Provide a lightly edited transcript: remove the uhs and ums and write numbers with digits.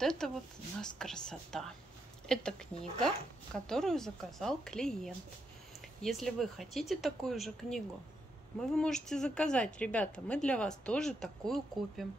вот это вот у нас красота. Это книга, которую заказал клиент. Если вы хотите такую же книгу, вы можете заказать, ребята, мы для вас тоже такую купим.